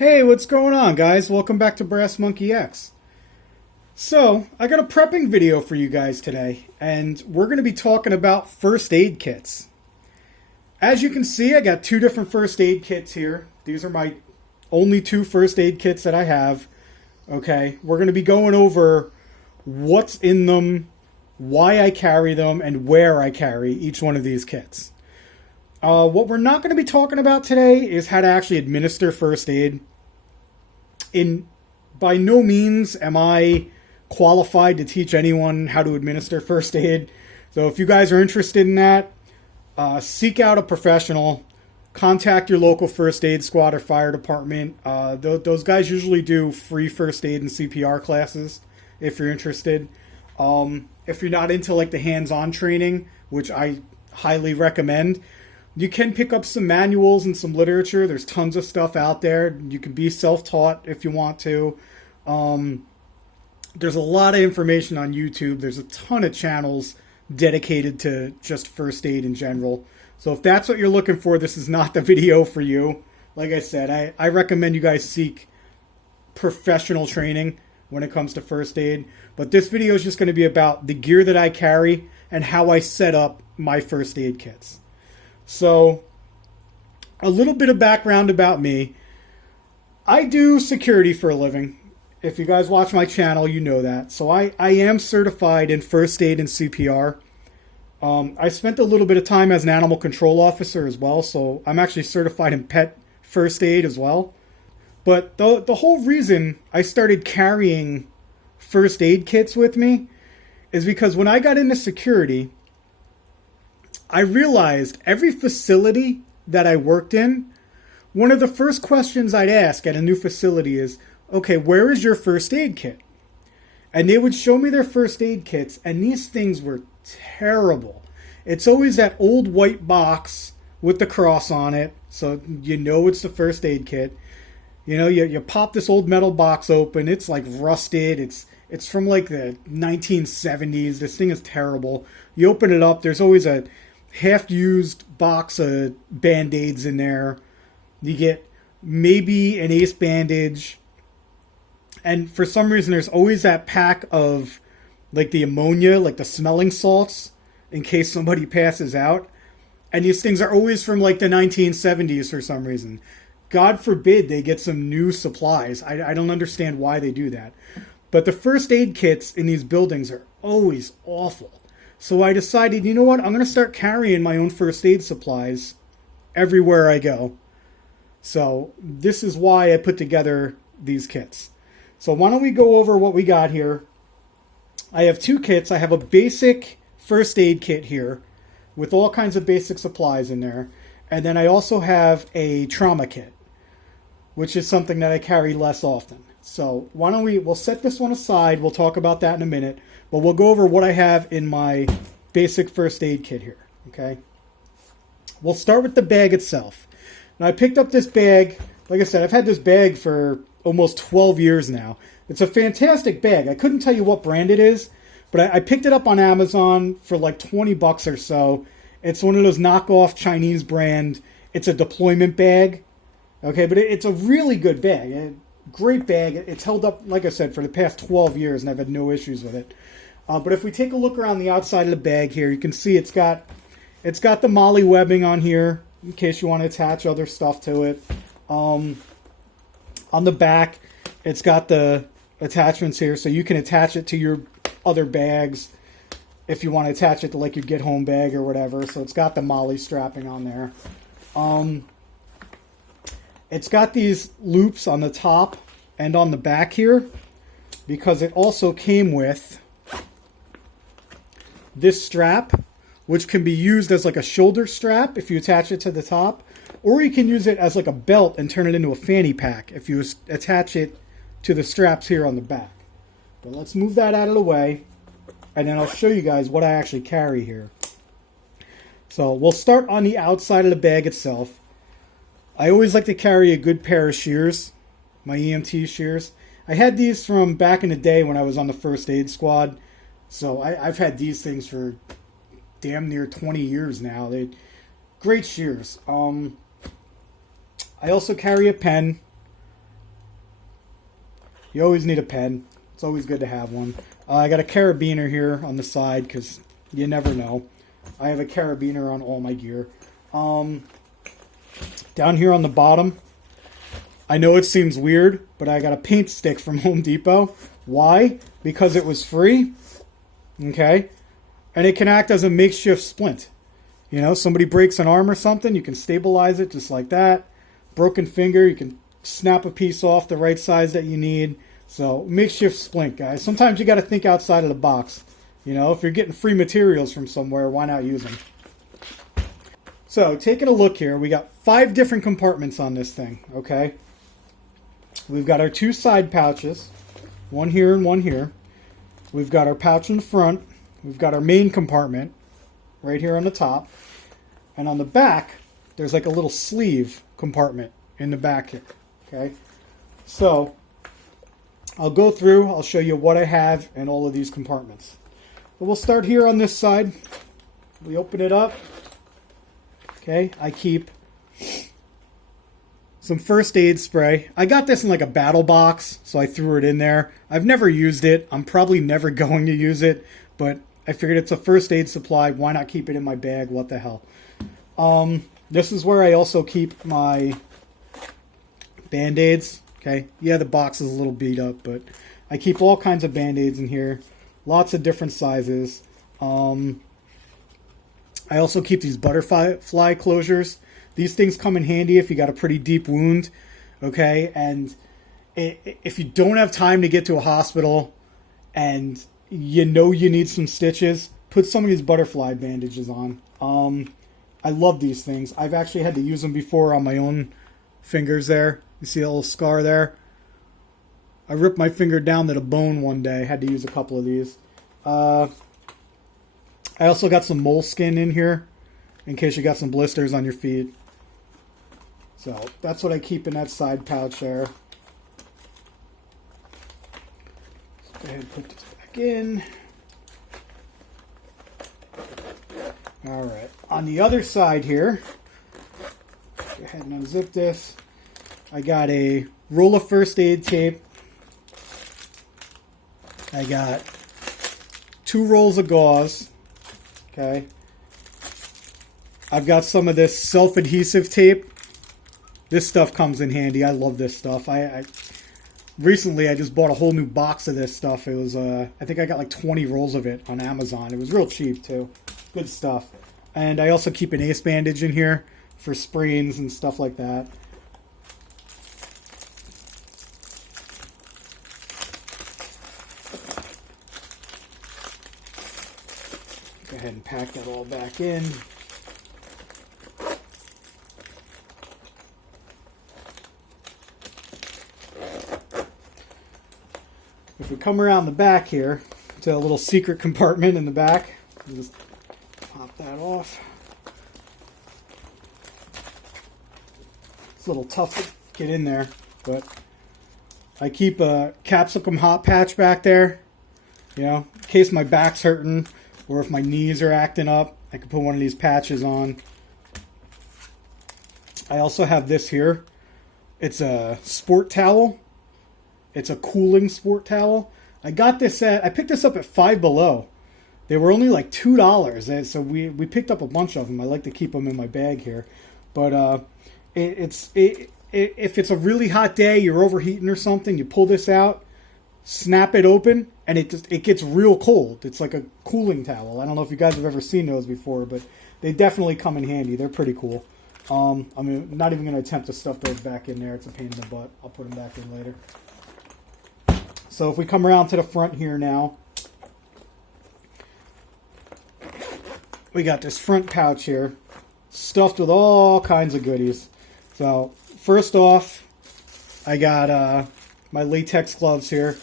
Hey, what's going on, guys? Welcome back to Brassmonke X. So, I got a prepping video for you guys today, and we're going to be talking about first aid kits. As you can see, I got two different first aid kits here. These are my only two first aid kits that I have. Okay, we're going to be going over what's in them, why I carry them, and where I carry each one of these kits. What we're not going to be talking about today is how to actually administer first aid. By no means am I qualified to teach anyone how to administer first aid. So if you guys are interested in that, seek out a professional. Contact your local first aid squad or fire department. Those guys usually do free first aid and CPR classes if you're interested. If you're not into like the hands-on training, which I highly recommend, you can pick up some manuals and some literature. There's tons of stuff out there. You can be self-taught if you want to. There's a lot of information on YouTube. There's a ton of channels dedicated to just first aid in general. So if that's what you're looking for, this is not the video for you. Like I said, I recommend you guys seek professional training when it comes to first aid. But this video is just going to be about the gear that I carry and how I set up my first aid kits. So, a little bit of background about me. I do security for a living. If you guys watch my channel, you know that. So I am certified in first aid and CPR. I spent a little bit of time as an animal control officer as well, so I'm actually certified in pet first aid as well. But the whole reason I started carrying first aid kits with me is because when I got into security, I realized every facility that I worked in, one of the first questions I'd ask at a new facility is, okay, where is your first aid kit? And they would show me their first aid kits, and these things were terrible. It's always that old white box with the cross on it, so you know it's the first aid kit. You know, you pop this old metal box open, it's like rusted, it's from like the 1970s, this thing is terrible. You open it up, there's always a half-used box of Band-Aids in there. You get maybe an ace bandage. And for some reason, there's always that pack of like the ammonia, like the smelling salts, in case somebody passes out. And these things are always from like the 1970s for some reason. God forbid they get some new supplies. I don't understand why they do that. But the first aid kits in these buildings are always awful. So I decided, you know what, I'm going to start carrying my own first aid supplies everywhere I go. So this is why I put together these kits. So why don't we go over what we got here. I have two kits. I have a basic first aid kit here with all kinds of basic supplies in there. And then I also have a trauma kit, which is something that I carry less often. So why don't we'll set this one aside. We'll talk about that in a minute. But we'll go over what I have in my basic first aid kit here. Okay. We'll start with the bag itself. Now I picked up this bag. Like I said, I've had this bag for almost 12 years now. It's a fantastic bag. I couldn't tell you what brand it is, but I picked it up on Amazon for like 20 bucks or so. It's one of those knockoff Chinese brand. It's a deployment bag. Okay, but it's a really good bag. Great bag. It's held up, like I said, for the past 12 years, and I've had no issues with it. But if we take a look around the outside of the bag here, you can see it's got the MOLLE webbing on here in case you want to attach other stuff to it. On the back, it's got the attachments here, so you can attach it to your other bags if you want to attach it to like your get home bag or whatever. So it's got the MOLLE strapping on there. It's got these loops on the top and on the back here because it also came with this strap, which can be used as like a shoulder strap if you attach it to the top, or you can use it as like a belt and turn it into a fanny pack if you attach it to the straps here on the back. But let's move that out of the way, and then I'll show you guys what I actually carry here. So we'll start on the outside of the bag itself. I always like to carry a good pair of shears, my EMT shears. I had these from back in the day when I was on the first aid squad. So I've had these things for damn near 20 years now. They're great shears. I also carry a pen You always need a pen. It's always good to have one. I got a carabiner here on the side because you never know. I have a carabiner on all my gear. Down here on the bottom, I know it seems weird, but I got a paint stick from Home Depot. Why? Because it was free. Okay? And it can act as a makeshift splint. You know, somebody breaks an arm or something, you can stabilize it just like that. Broken finger, you can snap a piece off the right size that you need. So, makeshift splint, guys. Sometimes you got to think outside of the box. You know, if you're getting free materials from somewhere, why not use them? So, taking a look here, we got 5 different compartments on this thing, okay? We've got our 2 side pouches, one here and one here. We've got our pouch in the front. We've got our main compartment right here on the top. And on the back, there's like a little sleeve compartment in the back here, okay? So, I'll go through, I'll show you what I have in all of these compartments. But we'll start here on this side. We open it up. Okay, I keep some first aid spray. I got this in like a battle box, so I threw it in there. I've never used it. I'm probably never going to use it, but I figured it's a first aid supply. Why not keep it in my bag? What the hell? This is where I also keep my Band-Aids. Okay, yeah, the box is a little beat up, but I keep all kinds of Band-Aids in here. Lots of different sizes. I also keep these butterfly closures. These things come in handy if you got a pretty deep wound, okay? And if you don't have time to get to a hospital and you know you need some stitches, put some of these butterfly bandages on. I love these things. I've actually had to use them before on my own fingers there. You see a little scar there? I ripped my finger down to the bone one day. I had to use a couple of these. I also got some moleskin in here in case you got some blisters on your feet. So that's what I keep in that side pouch there. Let's go ahead and put this back in. Alright. On the other side here, go ahead and unzip this. I got a roll of first aid tape. I got 2 rolls of gauze. Okay. I've got some of this self-adhesive tape. This stuff comes in handy. I love this stuff. Recently I just bought a whole new box of this stuff. It was I think I got like 20 rolls of it on Amazon. It was real cheap too. Good stuff. And I also keep an ace bandage in here for sprains and stuff like that. Go ahead and pack that all back in. If we come around the back here to a little secret compartment in the back, just pop that off. It's a little tough to get in there, but I keep a capsicum hot patch back there, you know, in case my back's hurting or if my knees are acting up. I can put one of these patches on. I also have this here. It's a sport towel. It's a cooling sport towel. I got this I picked this up at Five Below. They were only like $2, so we picked up a bunch of them. I like to keep them in my bag here. But if it's a really hot day, you're overheating or something, you pull this out, snap it open, and it gets real cold. It's like a cooling towel. I don't know if you guys have ever seen those before, but they definitely come in handy. They're pretty cool. I'm not even going to attempt to stuff those back in there. It's a pain in the butt. I'll put them back in later. So if we come around to the front here now, we got this front pouch here, stuffed with all kinds of goodies. So first off, I got my latex gloves here.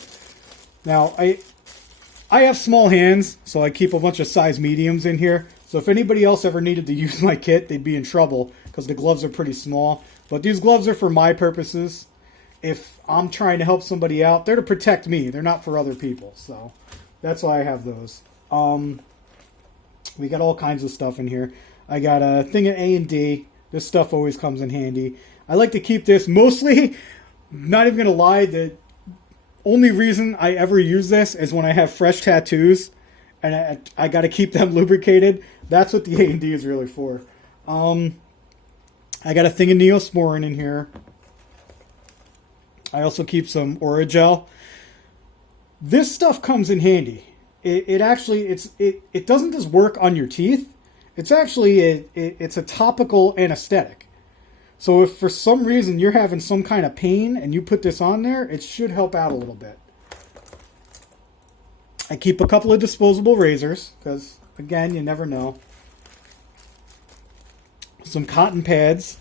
Now I have small hands, so I keep a bunch of size mediums in here. So if anybody else ever needed to use my kit, they'd be in trouble because the gloves are pretty small. But these gloves are for my purposes. If I'm trying to help somebody out, they're to protect me. They're not for other people. So that's why I have those. We got all kinds of stuff in here. I got a thing of A&D. This stuff always comes in handy. I like to keep this mostly, not even going to lie, Only reason I ever use this is when I have fresh tattoos and I got to keep them lubricated. That's what the A&D is really for. I got a thing of Neosporin in here. I also keep some Oragel. This stuff comes in handy. It actually it doesn't just work on your teeth. It's actually it's a topical anesthetic. So if for some reason you're having some kind of pain and you put this on there, it should help out a little bit. I keep a couple of disposable razors because, again, you never know. Some cotton pads.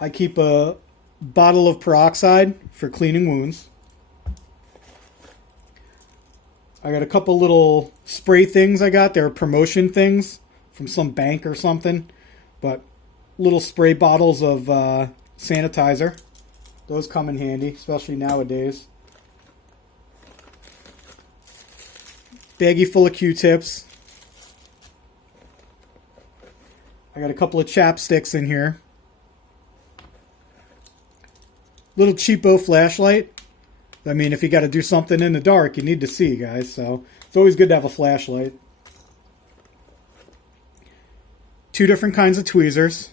I keep a bottle of peroxide for cleaning wounds. I got a couple little spray things I got. They're promotion things from some bank or something. But little spray bottles of sanitizer. Those come in handy, especially nowadays. Baggie full of Q-tips. I got a couple of chapsticks in here. Little cheapo flashlight. I mean, if you got to do something in the dark, you need to see, guys. So it's always good to have a flashlight. 2 different kinds of tweezers.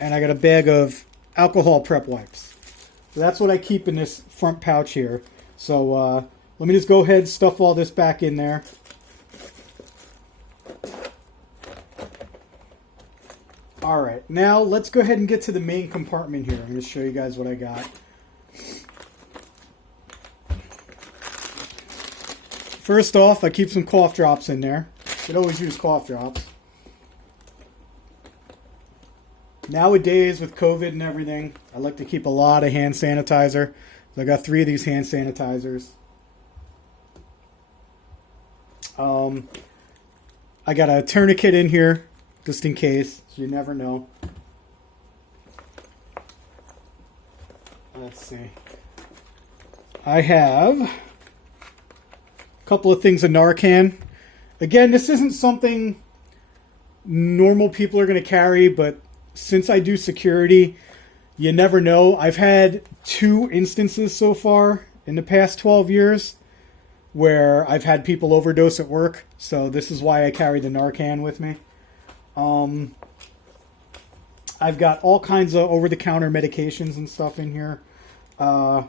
And I got a bag of alcohol prep wipes. So that's what I keep in this front pouch here. So let me just go ahead and stuff all this back in there. Alright, now let's go ahead and get to the main compartment here. I'm going to show you guys what I got. First off, I keep some cough drops in there. You could always use cough drops. Nowadays, with COVID and everything, I like to keep a lot of hand sanitizer. So I got 3 of these hand sanitizers. I got a tourniquet in here, just in case. So you never know. Let's see. I have a couple of things of Narcan. Again, this isn't something normal people are going to carry, but since I do security, you never know. I've had 2 instances so far in the past 12 years where I've had people overdose at work. So this is why I carry the Narcan with me. I've got all kinds of over-the-counter medications and stuff in here.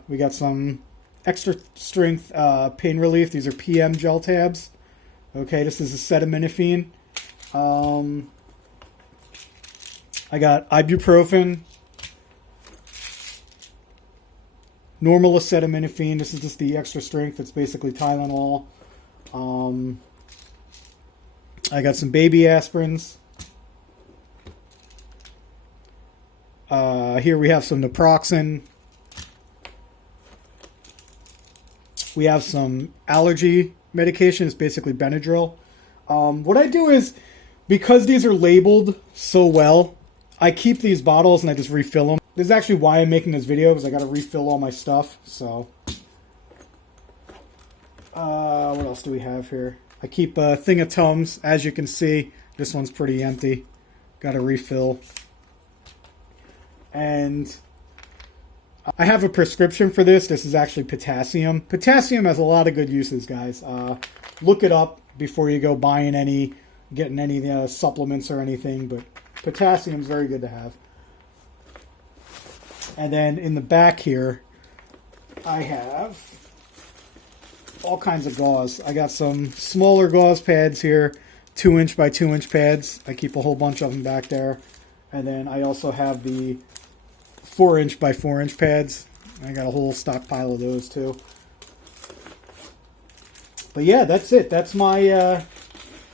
We got some extra strength pain relief. These are PM gel tabs. Okay, this is acetaminophen. I got ibuprofen, normal acetaminophen. This is just the extra strength. It's basically Tylenol. I got some baby aspirins. Here we have some naproxen. We have some allergy medication. It's basically Benadryl. What I do is, because these are labeled so well, I keep these bottles and I just refill them. This is actually why I'm making this video, because I got to refill all my stuff. So, what else do we have here? I keep a thing of Tums. As you can see, this one's pretty empty. Got to refill. And I have a prescription for this. This is actually potassium. Potassium has a lot of good uses, guys. Look it up before you go buying getting any supplements or anything. But potassium is very good to have. And then in the back here, I have all kinds of gauze. I got some smaller gauze pads here, 2-inch by 2-inch pads. I keep a whole bunch of them back there. And then I also have the 4-inch by 4-inch pads. I got a whole stockpile of those too. But yeah, that's it. That's my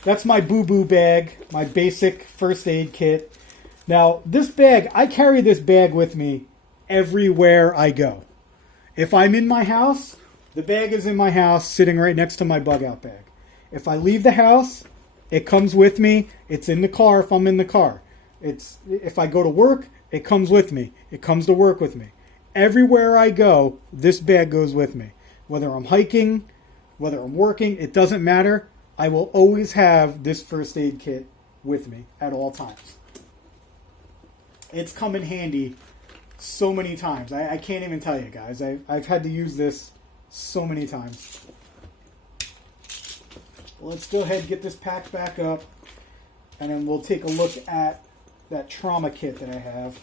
boo-boo bag, my basic first aid kit. Now, this bag, I carry this bag with me everywhere I go. If I'm in my house, the bag is in my house, sitting right next to my bug-out bag. If I leave the house, it comes with me. It's in the car if I'm in the car. If I go to work, it comes with me. It comes to work with me. Everywhere I go, this bag goes with me. Whether I'm hiking, whether I'm working, it doesn't matter. I will always have this first aid kit with me at all times. It's come in handy so many times. I can't even tell you guys. I've had to use this so many times. Let's go ahead and get this packed back up, and then we'll take a look at that trauma kit that I have.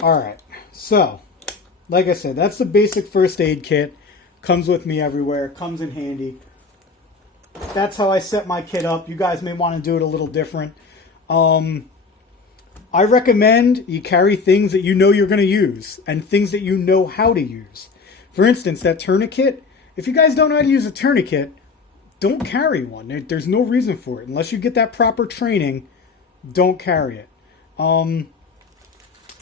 Alright, so, like I said, that's the basic first aid kit. Comes with me everywhere, comes in handy. That's how I set my kit up. You guys may want to do it a little different. I recommend you carry things that you know you're going to use, and things that you know how to use. For instance, that tourniquet, if you guys don't know how to use a tourniquet, don't carry one. There's no reason for it. Unless you get that proper training, don't carry it.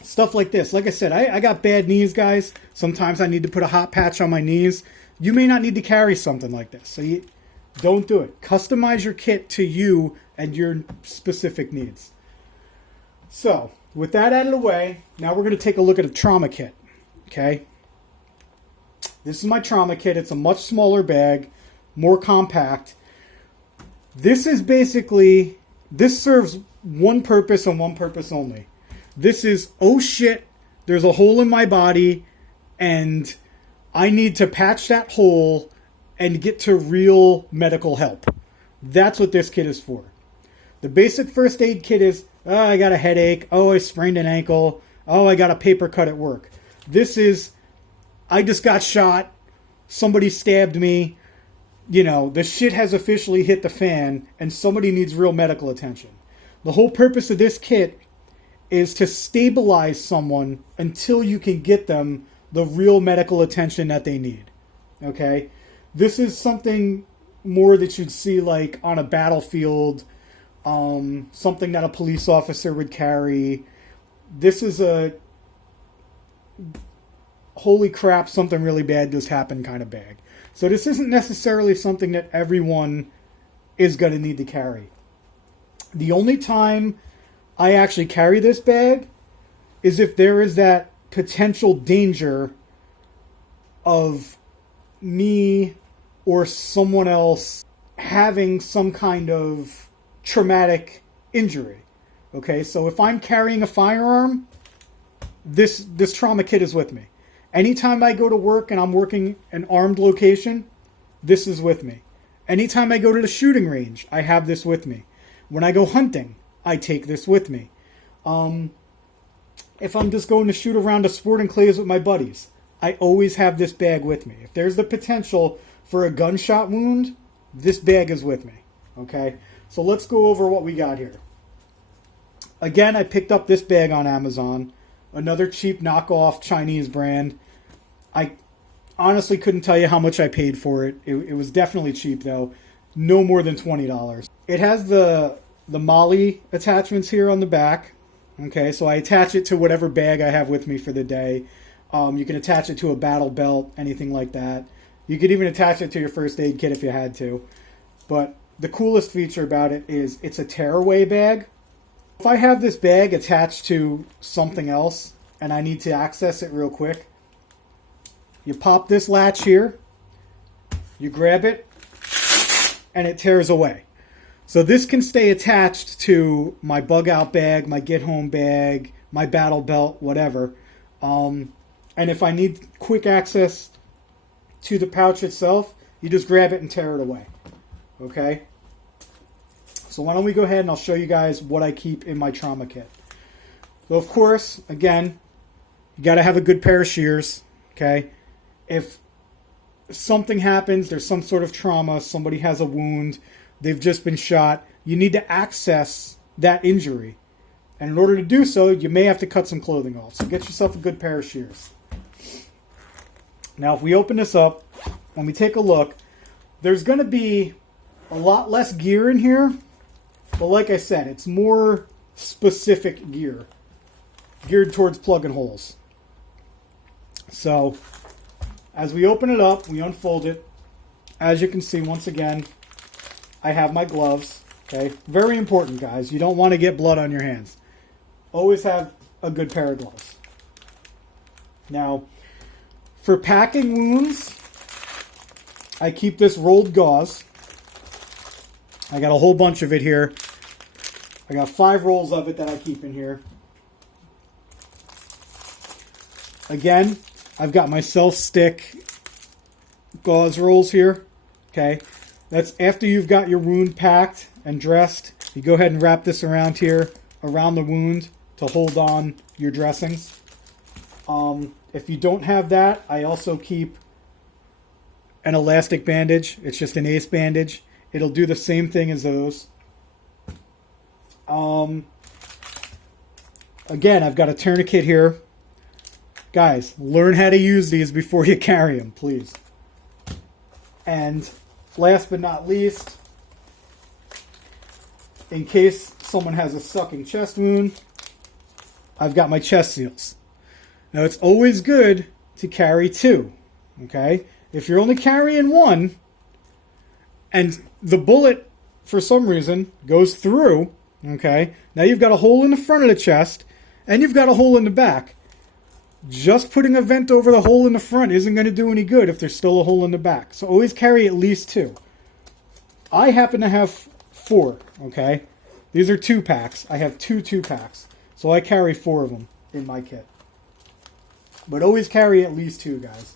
Stuff like this. Like I said, I got bad knees, guys. Sometimes I need to put a hot patch on my knees. You may not need to carry something like this. So don't do it. Customize your kit to you and your specific needs. So, with that out of the way, now we're going to take a look at a trauma kit. Okay? This is my trauma kit. It's a much smaller bag, more compact. This is basically, this serves one purpose and one purpose only. This is, oh shit, there's a hole in my body and I need to patch that hole and get to real medical help. That's what this kit is for. The basic first aid kit is, oh, I got a headache. Oh, I sprained an ankle. Oh, I got a paper cut at work. This is, I just got shot. Somebody stabbed me. You know, the shit has officially hit the fan and somebody needs real medical attention. The whole purpose of this kit is to stabilize someone until you can get them the real medical attention that they need. Okay? This is something more that you'd see like on a battlefield, something that a police officer would carry. This is a holy crap, something really bad just happened kind of bag. So this isn't necessarily something that everyone is going to need to carry. The only time I actually carry this bag is if there is that potential danger of me or someone else having some kind of traumatic injury. Okay, so if I'm carrying a firearm, this trauma kit is with me. Anytime I go to work and I'm working an armed location, this is with me. Anytime I go to the shooting range, I have this with me. When I go hunting, I take this with me. If I'm just going to shoot around a sporting clays with my buddies, I always have this bag with me. If there's the potential for a gunshot wound, this bag is with me. Okay? So let's go over what we got here. Again, I picked up this bag on Amazon. Another cheap knockoff Chinese brand. I honestly couldn't tell you how much I paid for it. It was definitely cheap, though. No more than $20. It has the Molly attachments here on the back. Okay, so I attach it to whatever bag I have with me for the day. You can attach it to a battle belt, anything like that. You could even attach it to your first aid kit if you had to. But the coolest feature about it is it's a tearaway bag. If I have this bag attached to something else and I need to access it real quick, you pop this latch here, you grab it, and it tears away. So this can stay attached to my bug out bag, my get home bag, my battle belt, whatever. And if I need quick access to the pouch itself, you just grab it and tear it away. Okay? So why don't we go ahead and I'll show you guys what I keep in my trauma kit. So of course, again, you got to have a good pair of shears. Okay? If something happens, there's some sort of trauma, somebody has a wound, they've just been shot, you need to access that injury. And in order to do so, you may have to cut some clothing off. So get yourself a good pair of shears. Now, if we open this up, when we take a look, there's going to be a lot less gear in here. But like I said, it's more specific gear. Geared towards plugging holes. So, as we open it up, we unfold it. As you can see, once again, I have my gloves. Okay, very important, guys. You don't want to get blood on your hands. Always have a good pair of gloves. Now, for packing wounds, I keep this rolled gauze. I got a whole bunch of it here. I got 5 rolls of it that I keep in here. Again, I've got my self-stick gauze rolls here. Okay, that's after you've got your wound packed and dressed. You go ahead and wrap this around here, around the wound, to hold on your dressings. If you don't have that, I also keep an elastic bandage. It's just an ace bandage. It'll do the same thing as those. Again, I've got a tourniquet here. Guys, learn how to use these before you carry them, please. And last but not least, in case someone has a sucking chest wound, I've got my chest seals. Now, it's always good to carry 2, okay? If you're only carrying 1, and the bullet, for some reason, goes through, okay? Now you've got a hole in the front of the chest, and you've got a hole in the back. Just putting a vent over the hole in the front isn't going to do any good if there's still a hole in the back. So always carry at least 2. I happen to have 4, okay? These are 2-packs. I have 2 2-packs. So I carry 4 of them in my kit. But always carry at least 2, guys.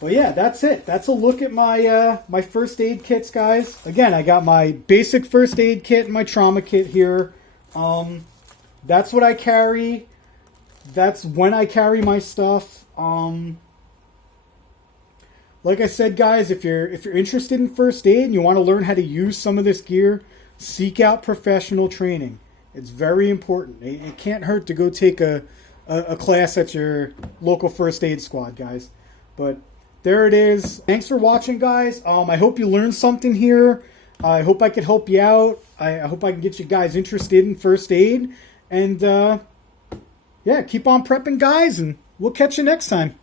But yeah, that's it. That's a look at my my first aid kits, guys. Again, I got my basic first aid kit and my trauma kit here. That's what I carry. That's when I carry my stuff. Like I said, guys, if you're interested in first aid and you want to learn how to use some of this gear, seek out professional training. It's very important. It can't hurt to go take a class at your local first aid squad, guys. But there it is. Thanks for watching, guys. I hope you learned something here. I hope I could help you out. I hope I can get you guys interested in first aid. And, yeah, keep on prepping, guys, and we'll catch you next time.